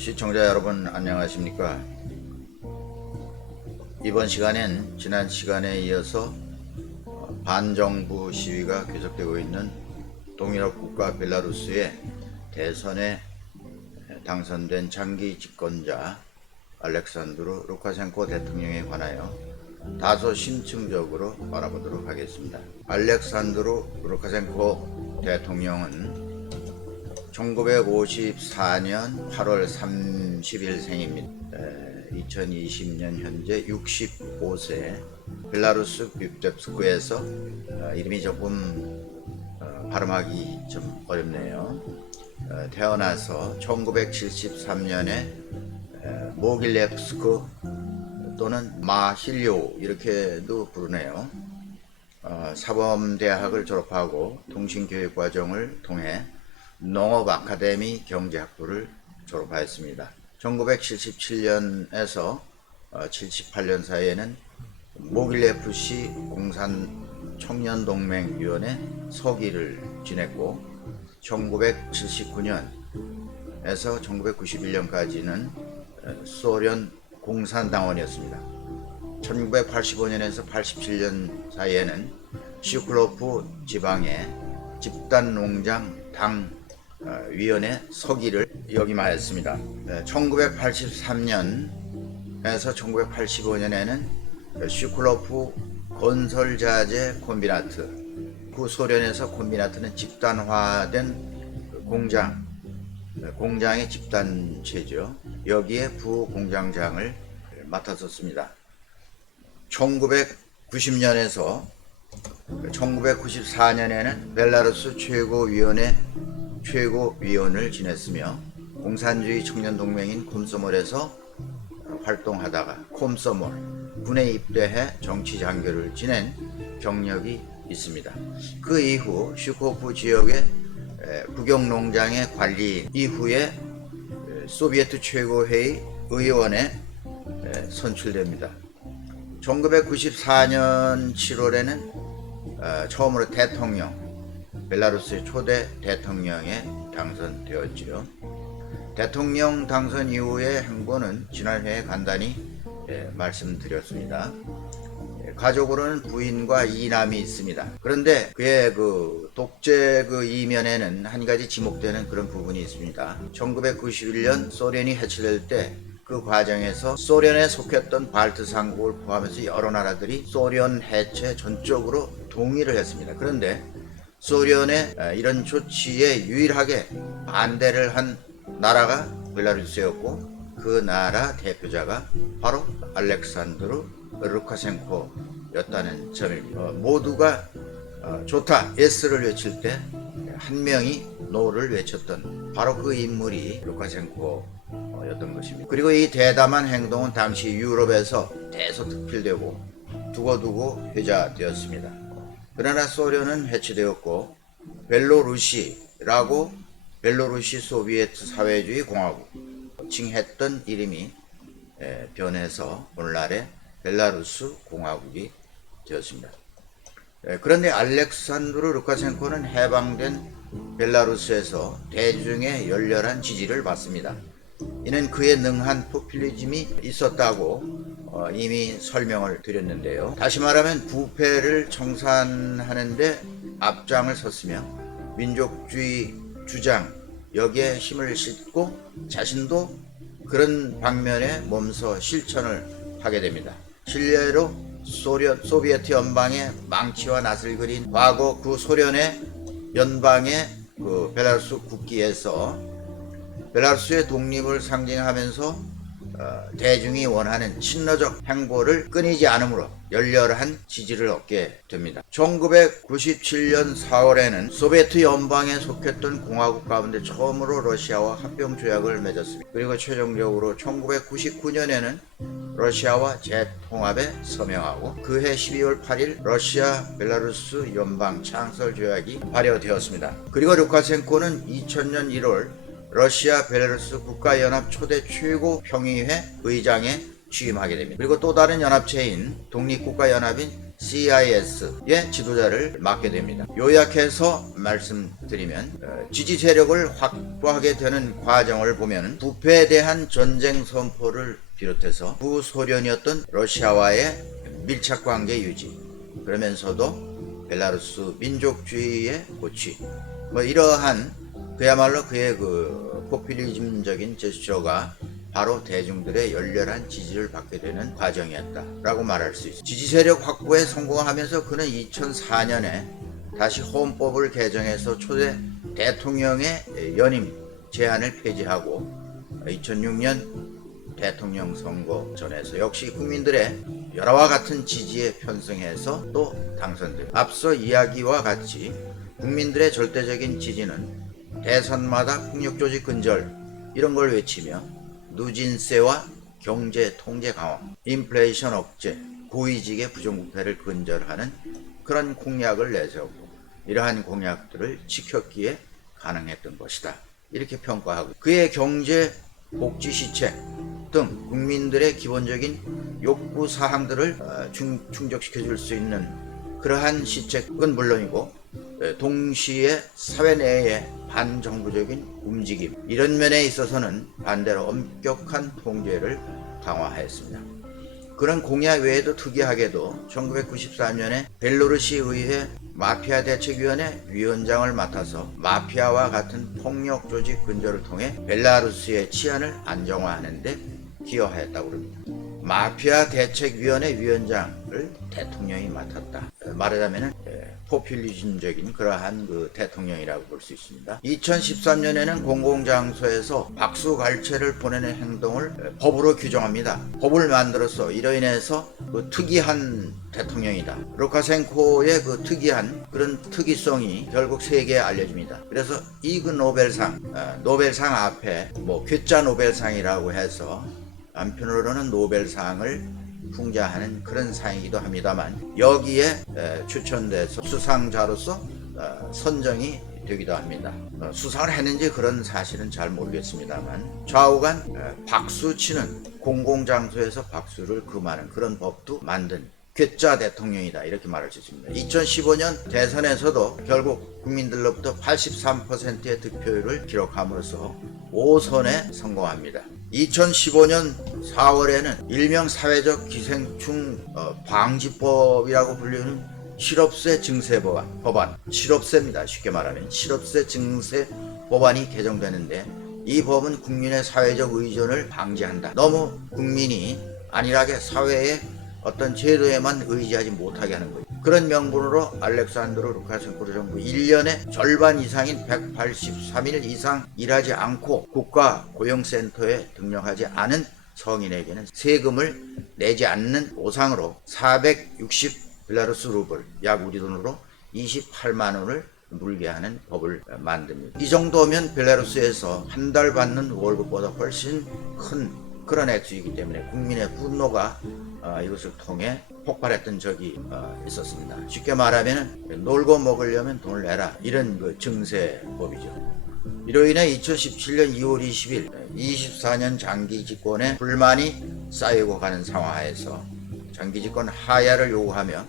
시청자 여러분 안녕하십니까? 이번 시간엔 지난 시간에 이어서 반정부 시위가 계속되고 있는 동유럽 국가 벨라루스의 대선에 당선된 장기 집권자 알렉산드루 루카셴코 대통령에 관하여 다소 심층적으로 알아보도록 하겠습니다. 알렉산드루 루카셴코 대통령은 1954년 8월 30일 생입니다. 2020년 현재 65세. 벨라루스 비텝스크에서 이름이 조금 발음하기 좀 어렵네요. 태어나서 1973년에 모길레프스크 또는 마힐료 이렇게도 부르네요. 사범대학을 졸업하고 통신교육과정을 통해 농업 아카데미 경제학부를 졸업하였습니다. 1977년에서 78년 사이에는 모길레프시 공산청년동맹위원회 서기를 지냈고 1979년에서 1991년까지는 소련 공산당원이었습니다. 1985년에서 87년 사이에는 시클로프 지방의 집단농장 당위원회 서기를 역임하였습니다. 1983년에서 1985년에는 시클로프 건설자재 콤비나트, 구소련에서 콤비나트는 집단화된 공장의 집단체죠. 여기에 부공장장을 맡았었습니다. 1990년에서 1994년에는 벨라루스 최고위원을 지냈으며 공산주의 청년동맹인 콤소몰에서 활동하다가 콤소몰 군에 입대해 정치장교를 지낸 경력이 있습니다. 그 이후 슈코프 지역의 국영농장의 관리 이후에 소비에트 최고회의 의원에 선출됩니다. 1994년 7월에는 처음으로 벨라루스의 초대 대통령에 당선되었지요. 대통령 당선 이후의 행보는 지난 회에 간단히 말씀드렸습니다. 가족으로는 부인과 2남이 있습니다. 그런데 그의 독재 이면에는 한 가지 지목되는 그런 부분이 있습니다. 1991년 소련이 해체될 때 그 과정에서 소련에 속했던 발트 삼국을 포함해서 여러 나라들이 소련 해체 전적으로 동의를 했습니다. 그런데 소련의 이런 조치에 유일하게 반대를 한 나라가 벨라루스였고 그 나라 대표자가 바로 알렉산드루 루카셴코였다는 점입니다. 모두가 좋다, 예스를 외칠 때 한 명이 노를 외쳤던 바로 그 인물이 루카셴코였던 것입니다. 그리고 이 대담한 행동은 당시 유럽에서 대서특필되고 두고두고 회자되었습니다. 그러나 소련은 해체되었고 벨로루시라고 벨로루시 소비에트 사회주의 공화국 칭했던 이름이 변해서 오늘날의 벨라루스 공화국이 되었습니다. 그런데 알렉산드루 루카셴코는 해방된 벨라루스에서 대중의 열렬한 지지를 받습니다. 이는 그에 능한 포퓰리즘이 있었다고 이미 설명을 드렸는데요. 다시 말하면 부패를 청산하는데 앞장을 섰으며 민족주의 주장 여기에 힘을 싣고 자신도 그런 방면에 몸서 실천을 하게 됩니다. 실례로 소비에트 연방의 망치와 낯을 그린 과거 구소련의 연방의 벨라루스 국기에서 벨라루스의 독립을 상징하면서 대중이 원하는 친러적 행보를 끊이지 않으므로 열렬한 지지를 얻게 됩니다. 1997년 4월에는 소비에트 연방에 속했던 공화국 가운데 처음으로 러시아와 합병조약을 맺었습니다. 그리고 최종적으로 1999년에는 러시아와 재통합에 서명하고 그해 12월 8일 러시아 벨라루스 연방 창설 조약이 발효되었습니다. 그리고 루카셴코는 2000년 1월 러시아 벨라루스 국가연합 초대 최고평의회 의장에 취임하게 됩니다. 그리고 또 다른 연합체인 독립국가연합인 CIS의 지도자를 맡게 됩니다. 요약해서 말씀드리면 지지 세력을 확보하게 되는 과정을 보면 부패에 대한 전쟁 선포를 비롯해서 부소련이었던 러시아와의 밀착 관계 유지, 그러면서도 벨라루스 민족주의의 고취, 이러한 그야말로 그의 그 포퓰리즘적인 제스처가 바로 대중들의 열렬한 지지를 받게 되는 과정이었다라고 말할 수 있습니다. 지지 세력 확보에 성공하면서 그는 2004년에 다시 헌법을 개정해서 초대 대통령의 연임 제한을 폐지하고 2006년 대통령 선거 전에서 역시 국민들의 열화와 같은 지지에 편승해서 또 당선됩니다. 앞서 이야기와 같이 국민들의 절대적인 지지는 대선마다 폭력조직 근절 이런 걸 외치며 누진세와 경제 통제 강화, 인플레이션 억제, 고위직의 부정부패를 근절하는 그런 공약을 내세우고 이러한 공약들을 지켰기에 가능했던 것이다. 이렇게 평가하고 그의 경제 복지 시책 등 국민들의 기본적인 욕구 사항들을 충족시켜 줄 수 있는 그러한 시책은 물론이고 동시에 사회 내의 반정부적인 움직임 이런 면에 있어서는 반대로 엄격한 통제를 강화했습니다. 그런 공약 외에도 특이하게도 1994년에 벨로루시 의회 마피아 대책위원회 위원장을 맡아서 마피아와 같은 폭력 조직 근절을 통해 벨라루스의 치안을 안정화하는 데 기여하였다고 합니다. 마피아 대책위원회 위원장을 대통령이 맡았다. 말하자면 포퓰리즘적인 그러한 그 대통령이라고 볼 수 있습니다. 2013년에는 공공장소에서 박수갈채를 보내는 행동을 법으로 규정합니다. 법을 만들어서 이로 인해서 그 특이한 대통령이다. 루카셴코의 그 특이한 그런 특이성이 결국 세계에 알려집니다. 그래서 이그 노벨상 앞에 괴짜 노벨상이라고 해서 한편으로는 노벨상을 풍자하는 그런 상이기도 합니다만 여기에 추천돼서 수상자로서 선정이 되기도 합니다. 수상을 했는지 그런 사실은 잘 모르겠습니다만 좌우간 박수치는 공공장소에서 박수를 금하는 그런 법도 만든 괴짜 대통령이다 이렇게 말할 수 있습니다. 2015년 대선에서도 결국 국민들로부터 83%의 득표율을 기록함으로써 5선에 성공합니다. 2015년 4월에는 일명 사회적 기생충 방지법이라고 불리는 실업세 증세 법안, 실업세입니다. 쉽게 말하면 실업세 증세 법안이 개정되는데 이 법은 국민의 사회적 의존을 방지한다. 너무 국민이 안일하게 사회의 어떤 제도에만 의지하지 못하게 하는 거예요. 그런 명분으로 알렉산드로 루카셴코 정부 1년에 절반 이상인 183일 이상 일하지 않고 국가 고용센터에 등록하지 않은 성인에게는 세금을 내지 않는 보상으로 460 벨라루스 루블, 약 우리 돈으로 28만 원을 물게 하는 법을 만듭니다. 이 정도면 벨라루스에서 한 달 받는 월급보다 훨씬 큰 그런 액수이기 때문에 국민의 분노가 이것을 통해 폭발했던 적이 있었습니다. 쉽게 말하면 놀고 먹으려면 돈을 내라 이런 그 증세법이죠. 이로 인해 2017년 2월 20일 24년 장기 집권에 불만이 쌓이고 가는 상황하에서 장기 집권 하야를 요구하며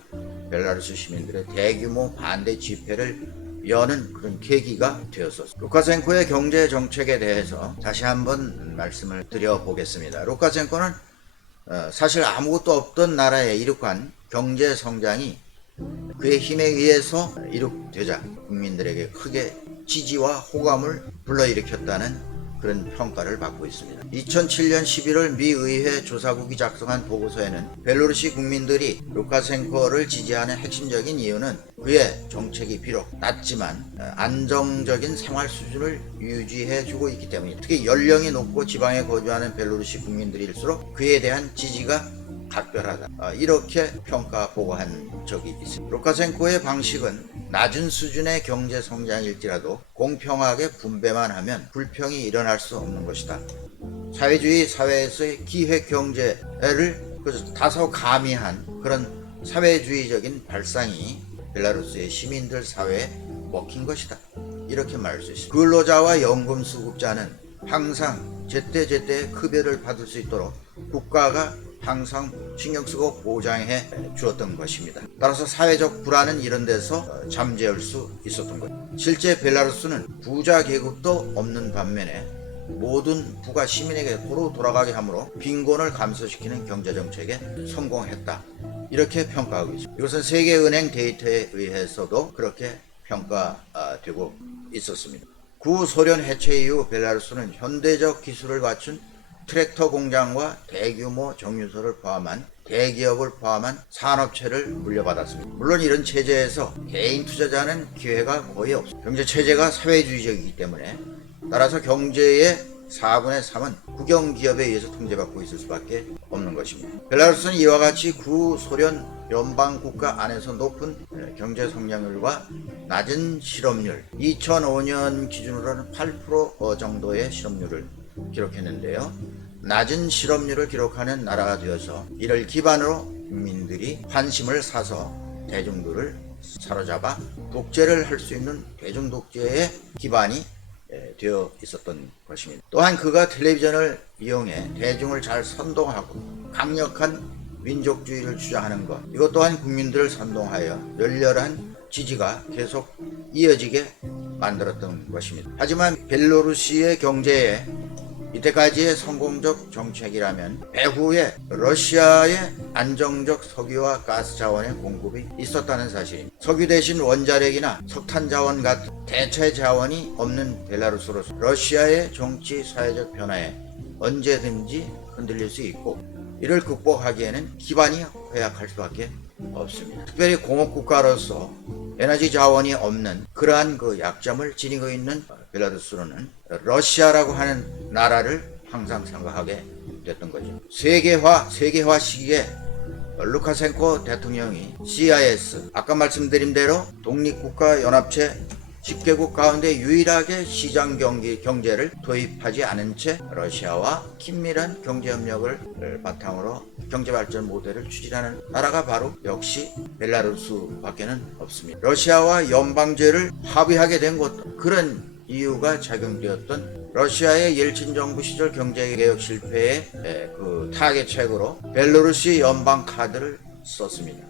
벨라루스 시민들의 대규모 반대 집회를 여는 그런 계기가 되었었습니다. 루카셴코의 경제 정책에 대해서 다시 한번 말씀을 드려보겠습니다. 루카셴코는 사실 아무것도 없던 나라에 이룩한 경제 성장이 그의 힘에 의해서 이룩되자 국민들에게 크게 지지와 호감을 불러일으켰다는 그런 평가를 받고 있습니다. 2007년 11월 미 의회 조사국이 작성한 보고서에는 벨로루시 국민들이 루카셴코를 지지하는 핵심적인 이유는 그의 정책이 비록 낮지만 안정적인 생활 수준을 유지해주고 있기 때문입니다. 특히 연령이 높고 지방에 거주하는 벨로루시 국민들일수록 그에 대한 지지가 각별하다. 이렇게 평가 보고한 적이 있습니다. 루카셴코의 방식은 낮은 수준의 경제 성장일지라도 공평하게 분배만 하면 불평이 일어날 수 없는 것이다. 사회주의 사회에서의 기획 경제를 다소 가미한 그런 사회주의적인 발상이 벨라루스의 시민들 사회에 먹힌 것이다. 이렇게 말할 수 있습니다. 근로자와 연금수급자는 항상 제때제때 급여를 받을 수 있도록 국가가 항상 신경 쓰고 보장해 주었던 것입니다. 따라서 사회적 불안은 이런 데서 잠재울 수 있었던 거예요. 실제 벨라루스는 부자 계급도 없는 반면에 모든 부가 시민에게 도로 돌아가게 하므로 빈곤을 감소시키는 경제정책에 성공했다. 이렇게 평가하고 있습니다. 이것은 세계은행 데이터에 의해서도 그렇게 평가되고 있었습니다. 구소련 해체 이후 벨라루스는 현대적 기술을 갖춘 트랙터 공장과 대규모 정유소를 포함한 대기업을 포함한 산업체를 물려받았습니다. 물론 이런 체제에서 개인 투자자는 기회가 거의 없습니다. 경제 체제가 사회주의적이기 때문에 따라서 경제의 4분의 3은 국영기업에 의해서 통제받고 있을 수밖에 없는 것입니다. 벨라루스는 이와 같이 구소련 연방국가 안에서 높은 경제 성장률과 낮은 실업률, 2005년 기준으로는 8% 정도의 실업률을 기록했는데요. 낮은 실업률을 기록하는 나라가 되어서 이를 기반으로 국민들이 관심을 사서 대중들을 사로잡아 독재를 할 수 있는 대중독재의 기반이 되어 있었던 것입니다. 또한 그가 텔레비전을 이용해 대중을 잘 선동하고 강력한 민족주의를 주장하는 것, 이것 또한 국민들을 선동하여 열렬한 지지가 계속 이어지게 만들었던 것입니다. 하지만 벨로루시의 경제에 이때까지의 성공적 정책이라면 배후에 러시아의 안정적 석유와 가스 자원의 공급이 있었다는 사실입니다. 석유 대신 원자력이나 석탄 자원 같은 대체 자원이 없는 벨라루스로서 러시아의 정치 사회적 변화에 언제든지 흔들릴 수 있고, 이를 극복하기에는 기반이 허약할 수밖에 없습니다. 특별히 공업국가로서 에너지 자원이 없는 그러한 그 약점을 지니고 있는 벨라루스로는 러시아라고 하는 나라를 항상 생각하게 됐던 거죠. 세계화 시기에 루카셴코 대통령이 CIS, 아까 말씀드린 대로 독립국가 연합체 10개국 가운데 유일하게 시장 경제를 도입하지 않은 채 러시아와 긴밀한 경제협력을 바탕으로 경제발전 모델을 추진하는 나라가 바로 역시 벨라루스밖에는 없습니다. 러시아와 연방제를 합의하게 된 것도 그런 이유가 작용되었던 러시아의 옐친 정부 시절 경제개혁 실패의 그 타겟책으로 벨로루시 연방 카드를 썼습니다.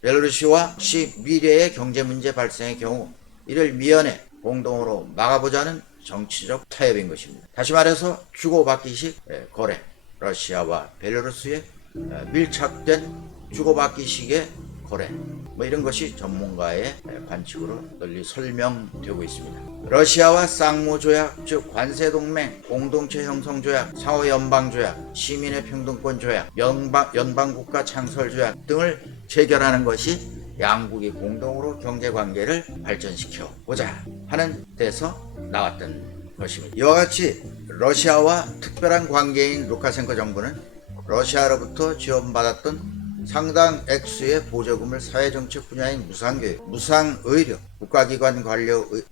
벨로루시와 혹시 미래의 경제 문제 발생의 경우 이를 미연에 공동으로 막아보자는 정치적 타협인 것입니다. 다시 말해서 주고받기식 거래, 러시아와 벨로루스의 밀착된 주고받기식의 거래, 이런 것이 전문가의 관측으로 널리 설명되고 있습니다. 러시아와 쌍무조약, 즉 관세동맹, 공동체 형성조약, 상호연방조약, 시민의 평등권조약, 연방국가 창설조약 등을 체결하는 것이 양국이 공동으로 경제관계를 발전시켜 보자 하는 데서 나왔던 것입니다. 이와 같이 러시아와 특별한 관계인 루카셴코 정부는 러시아로부터 지원받았던 상당 액수의 보조금을 사회정책 분야인 무상교육, 무상의료, 국가기관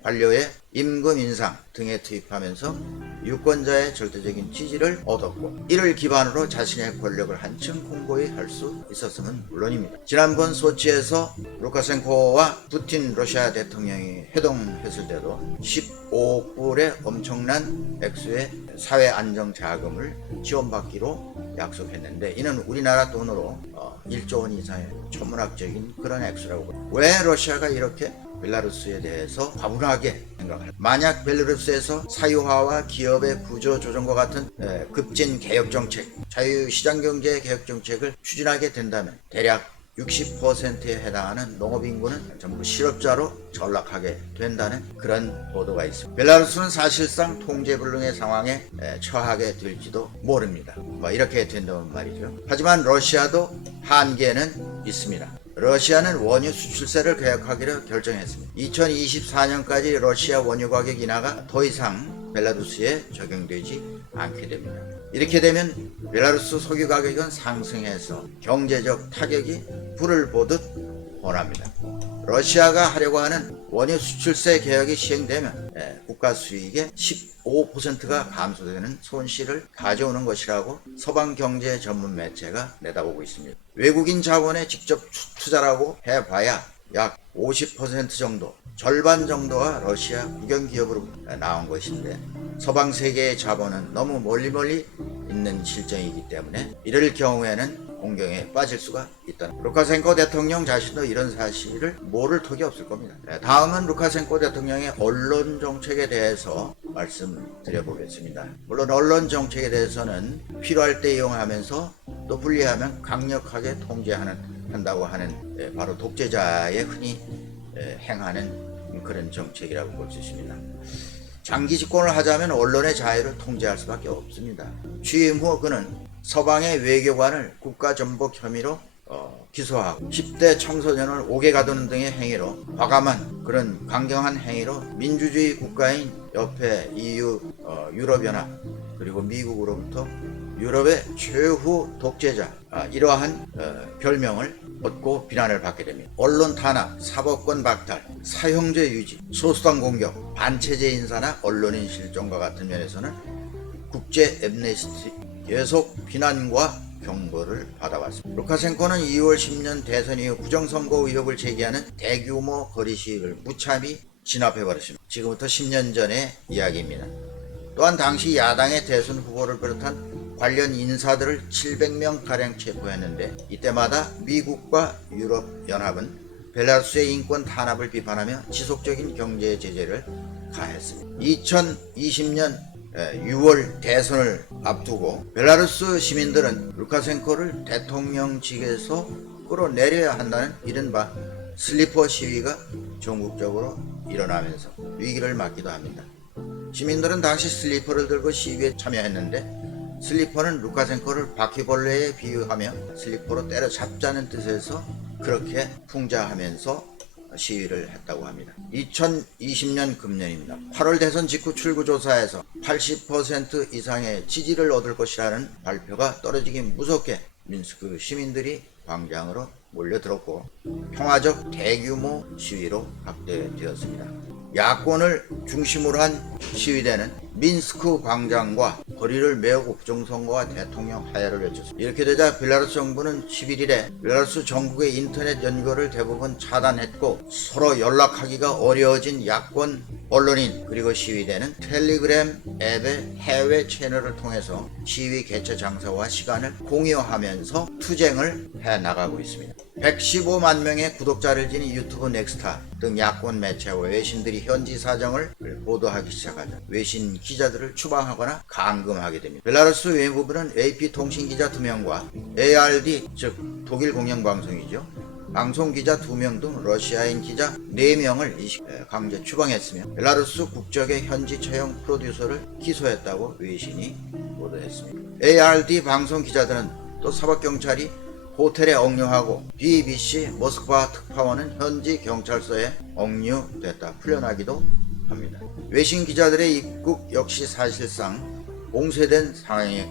관료의 임금 인상 등에 투입하면서 유권자의 절대적인 지지를 얻었고, 이를 기반으로 자신의 권력을 한층 공고히 할 수 있었음은 물론입니다. 지난번 소치에서 루카셴코와 푸틴 러시아 대통령이 회동했을 때도 15억 불의 엄청난 액수의 사회안정자금을 지원받기로 약속했는데, 이는 우리나라 돈으로 1조 원 이상의 천문학적인 그런 액수라고 봅니다. 왜 러시아가 이렇게 벨라루스에 대해서 과분하게 생각할까? 만약 벨라루스에서 사유화와 기업의 구조 조정과 같은 급진 개혁 정책, 자유시장 경제 개혁 정책을 추진하게 된다면 대략 60%에 해당하는 농업인구는 전부 실업자로 전락하게 된다는 그런 보도가 있습니다. 벨라루스는 사실상 통제불능의 상황에 처하게 될지도 모릅니다. 이렇게 된다는 말이죠. 하지만 러시아도 한계는 있습니다. 러시아는 원유 수출세를 개혁하기로 결정했습니다. 2024년까지 러시아 원유 가격 인하가 더 이상 벨라루스에 적용되지 않게 됩니다. 이렇게 되면 벨라루스 석유 가격은 상승해서 경제적 타격이 불을 보듯 뻔합니다. 러시아가 하려고 하는 원유 수출세 개혁이 시행되면 국가 수익의 15%가 감소되는 손실을 가져오는 것이라고 서방 경제 전문 매체가 내다보고 있습니다. 외국인 자본에 직접 투자라고 해봐야 약 50% 정도, 절반 정도가 러시아 국영기업으로 나온 것인데 서방 세계의 자본은 너무 멀리 있는 실정이기 때문에 이럴 경우에는 공경에 빠질 수가 있다. 루카셴코 대통령 자신도 이런 사실을 모를 턱이 없을 겁니다. 다음은 루카셴코 대통령의 언론 정책에 대해서 말씀드려 보겠습니다. 물론 언론 정책에 대해서는 필요할 때 이용하면서 또 불리하면 강력하게 한다고 하는 바로 독재자의 흔히 행하는 그런 정책이라고 볼 수 있습니다. 장기 집권을 하자면 언론의 자유를 통제할 수밖에 없습니다. 취임 후 그는 서방의 외교관을 국가전복 혐의로 기소하고 10대 청소년을 옥에 가두는 등의 행위로 과감한 그런 강경한 행위로 민주주의 국가인 옆에 EU, 유럽연합 그리고 미국으로부터 유럽의 최후 독재자 이러한 별명을 얻고 비난을 받게 됩니다. 언론 탄압, 사법권 박탈, 사형제 유지, 소수당 공격, 반체제 인사나 언론인 실종과 같은 면에서는 국제 앰네스티 계속 비난과 경고를 받아왔습니다. 루카셴코는 2월 10년 대선 이후 부정선거 의혹을 제기하는 대규모 거리 시위를 무참히 진압해버렸습니다. 지금부터 10년 전의 이야기입니다. 또한 당시 야당의 대선 후보를 비롯한 관련 인사들을 700명가량 체포했는데 이때마다 미국과 유럽연합은 벨라루스의 인권 탄압을 비판하며 지속적인 경제 제재를 가했습니다. 2020년 6월 대선을 앞두고 벨라루스 시민들은 루카셴코를 대통령직에서 끌어내려야 한다는 이른바 슬리퍼 시위가 전국적으로 일어나면서 위기를 맞기도 합니다. 시민들은 당시 슬리퍼를 들고 시위에 참여했는데 슬리퍼는 루카셴코를 바퀴벌레에 비유하며 슬리퍼로 때려잡자는 뜻에서 그렇게 풍자하면서 시위를 했다고 합니다. 2020년 금년입니다. 8월 대선 직후 출구조사에서 80% 이상의 지지를 얻을 것이라는 발표가 떨어지기 무섭게 민스크 시민들이 광장으로 몰려들었고 평화적 대규모 시위로 확대되었습니다. 야권을 중심으로 한 시위대는 민스크 광장과 거리를 메우고 부정선거와 대통령 하야를 외쳤습니다. 이렇게 되자 벨라루스 정부는 11일에 벨라루스 전국의 인터넷 연결을 대부분 차단했고 서로 연락하기가 어려워진 야권 언론인 그리고 시위대는 텔레그램 앱의 해외 채널을 통해서 시위 개최 장소와 시간을 공유하면서 투쟁을 해나가고 있습니다. 115만 명의 구독자를 지닌 유튜브 넥스타 등 야권 매체와 외신들이 현지 사정을 보도하기 시작하자 외신 기자들을 추방하거나 감금하게 됩니다. 벨라루스 외무부는 AP 통신 기자 2명과 ARD 즉 독일 공영방송이죠. 방송기자 2명 등 러시아인 기자 4명을 강제 추방했으며 벨라루스 국적의 현지 처형 프로듀서를 기소했다고 외신이 보도했습니다. ARD 방송 기자들은 또 사법경찰이 호텔에 억류하고 BBC 모스크바 특파원은 현지 경찰서에 억류됐다 풀려나기도 합니다. 외신 기자들의 입국 역시 사실상 봉쇄된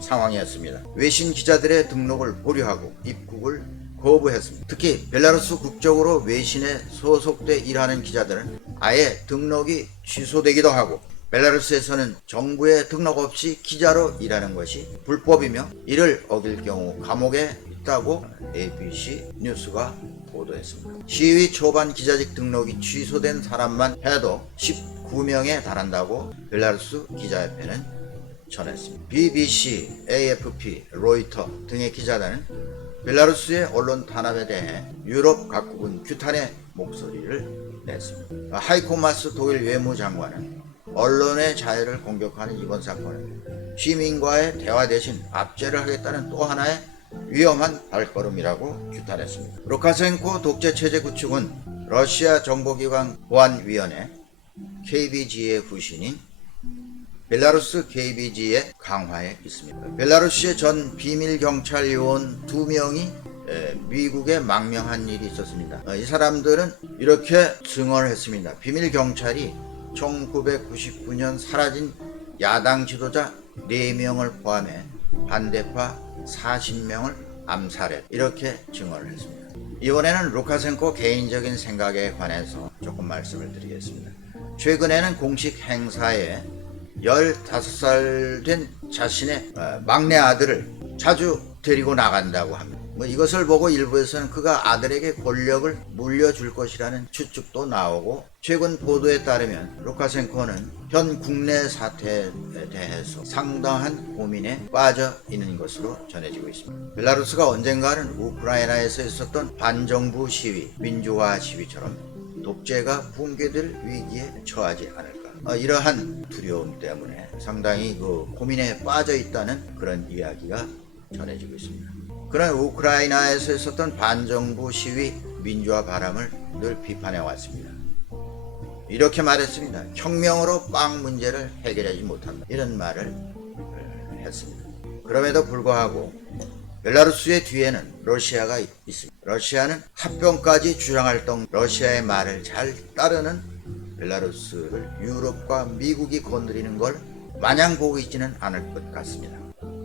상황이었습니다. 외신 기자들의 등록을 보류하고 입국을 거부했습니다. 특히 벨라루스 국적으로 외신에 소속돼 일하는 기자들은 아예 등록이 취소되기도 하고 벨라루스에서는 정부의 등록 없이 기자로 일하는 것이 불법이며 이를 어길 경우 감옥에 있다고 ABC 뉴스가 보도했습니다. 시위 초반 기자직 등록이 취소된 사람만 해도 19명에 달한다고 벨라루스 기자협회는 전했습니다. BBC, AFP, 로이터 등의 기자단은 벨라루스의 언론 탄압에 대해 유럽 각국은 규탄의 목소리를 냈습니다. 하이코 마스 독일 외무장관은 언론의 자유를 공격하는 이번 사건은 시민과의 대화 대신 압제를 하겠다는 또 하나의 위험한 발걸음이라고 규탄했습니다. 루카셴코 독재체제 구축은 러시아 정보기관 보안위원회 KBG의 후신인 벨라루스 KBG의 강화에 있습니다. 벨라루스의 전 비밀경찰 요원 2명이 미국에 망명한 일이 있었습니다. 이 사람들은 이렇게 증언을 했습니다. 비밀경찰이 1999년 사라진 야당 지도자 4명을 포함해 반대파 40명을 암살해 이렇게 증언을 했습니다. 이번에는 루카셴코 개인적인 생각에 관해서 조금 말씀을 드리겠습니다. 최근에는 공식 행사에 15살 된 자신의 막내 아들을 자주 데리고 나간다고 합니다. 뭐 이것을 보고 일부에서는 그가 아들에게 권력을 물려줄 것이라는 추측도 나오고, 최근 보도에 따르면 루카셴코는 현 국내 사태에 대해서 상당한 고민에 빠져 있는 것으로 전해지고 있습니다. 벨라루스가 언젠가는 우크라이나에서 있었던 반정부 시위, 민주화 시위처럼 독재가 붕괴될 위기에 처하지 않을까, 이러한 두려움 때문에 상당히 그 고민에 빠져 있다는 그런 이야기가 전해지고 있습니다. 그는 우크라이나에서 있었던 반정부 시위, 민주화 바람을 늘 비판해 왔습니다. 이렇게 말했습니다. 혁명으로 빵 문제를 해결하지 못한다, 이런 말을 했습니다. 그럼에도 불구하고 벨라루스의 뒤에는 러시아가 있습니다. 러시아는 합병까지 주장할 정도, 러시아의 말을 잘 따르는 벨라루스를 유럽과 미국이 건드리는 걸 마냥 보고 있지는 않을 것 같습니다.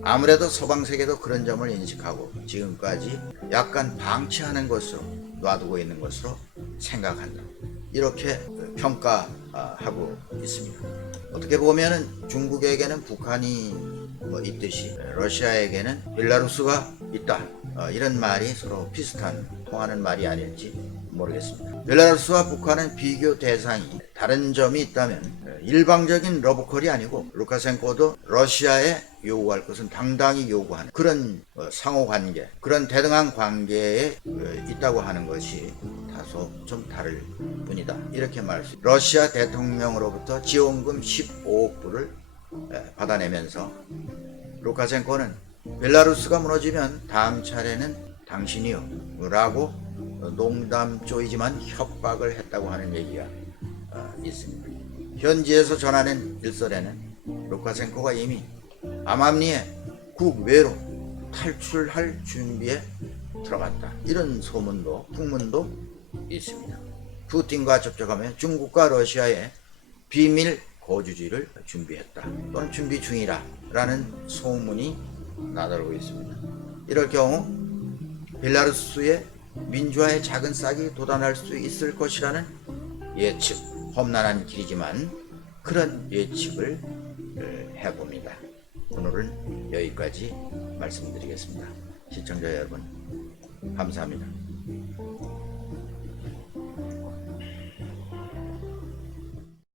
아무래도 서방 세계도 그런 점을 인식하고 지금까지 약간 방치하는 것으로 놔두고 있는 것으로 생각한다, 이렇게 평가하고 있습니다. 어떻게 보면은 중국에게는 북한이 있듯이 러시아에게는 벨라루스가 있다, 이런 말이 서로 비슷한, 통하는 말이 아닐지 모르겠습니다. 벨라루스와 북한은 비교 대상이 다른 점이 있다면 일방적인 러브콜이 아니고 루카셴코도 러시아에 요구할 것은 당당히 요구하는 그런 상호관계, 그런 대등한 관계에 있다고 하는 것이 다소 좀 다를 뿐이다, 이렇게 말할 수 있습니다. 러시아 대통령으로부터 지원금 15억 불을 받아내면서 루카셴코는 벨라루스가 무너지면 다음 차례는 당신이요 라고 농담조이지만 협박을 했다고 하는 얘기가 있습니다. 현지에서 전하는 일설에는 루카셴코가 이미 암암리에 국외로 탈출할 준비에 들어갔다, 이런 소문도, 풍문도 있습니다. 푸틴과 접촉하며 중국과 러시아의 비밀 거주지를 준비했다, 또는 준비 중이라 라는 소문이 나돌고 있습니다. 이럴 경우 벨라루스의 민주화의 작은 싹이 돋아날 수 있을 것이라는 예측, 험난한 길이지만 그런 예측을 해봅니다. 오늘은 여기까지 말씀드리겠습니다. 시청자 여러분, 감사합니다.